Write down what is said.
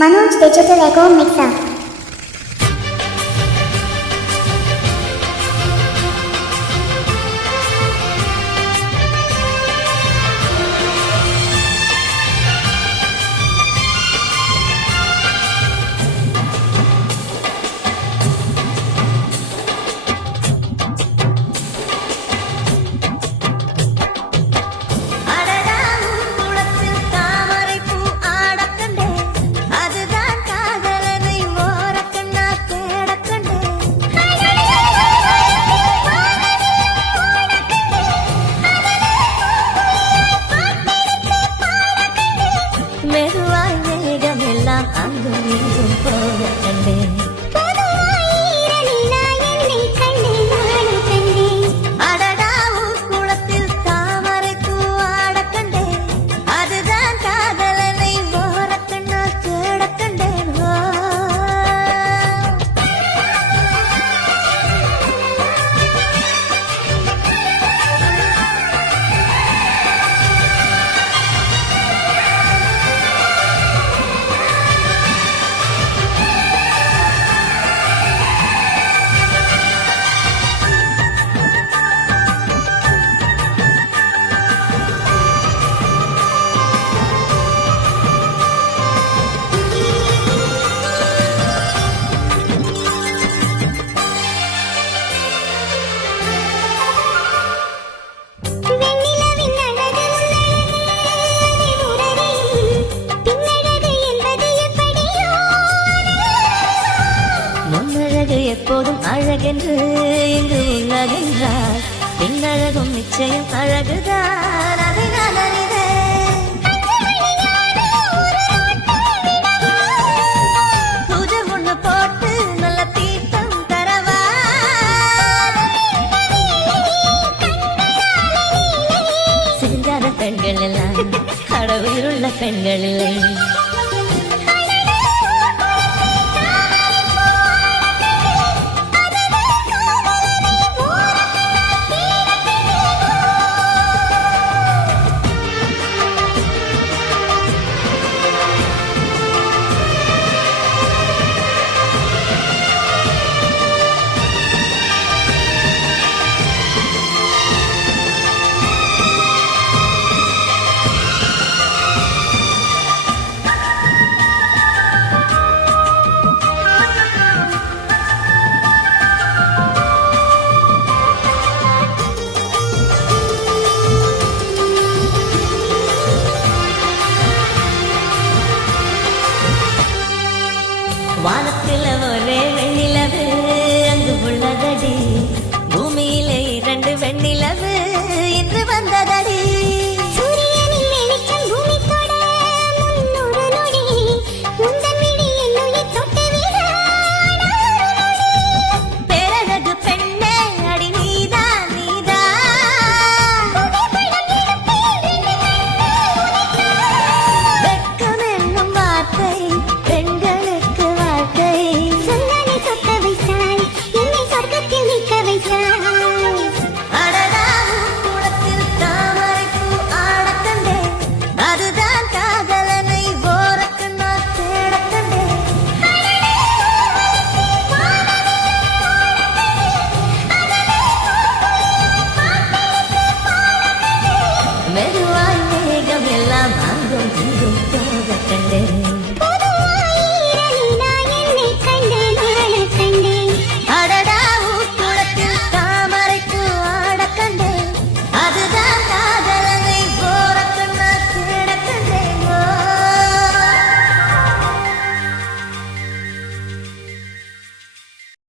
Manoj Digital Echo Mixer. மெதுவாய் மேகமெல்லாம் அங்கும் இங்கும் போக கண்டேன். அடடா குளத்தில் தாமரை பூ ஆட கண்டேன். அதுதான் காதலனை ஓர கண்ணால் தேட கண்டேன். முன்னழகு எப்போதும் அழகென்று இங்கு உள்ளதென்றால் பின்னழகும் நிச்சயம் அழகுதான். அதை நான் அறிவேன். பூஜை ஒண்ணு போட்டு நல்ல தீர்த்தம் தரவா? சிரிஞ்சாத பெண்கள் எல்லாம் கடவுளுள்ள பெண்கள் இல்லை. வானத்தில் ஒரே வெண்ணிலவு அங்கு உள்ளதடி. பூமியிலே 2 வெண்ணிலவு இன்று வந்ததடி. பேரழகு பெண்ணே அடி நீதான் நீதான். வெட்கம் என்னும் வார்த்தை பெண்களுக்கு வாழ்க்கை. அடடா குளத்தில் தாமரை பூ ஆட கண்டேன். அதுதான் காதலனை ஓர கண்ணால் தேட கண்டேன். மெதுவாய் மேகம் எல்லாம் அங்கும் இங்கும் போக கண்டேன்.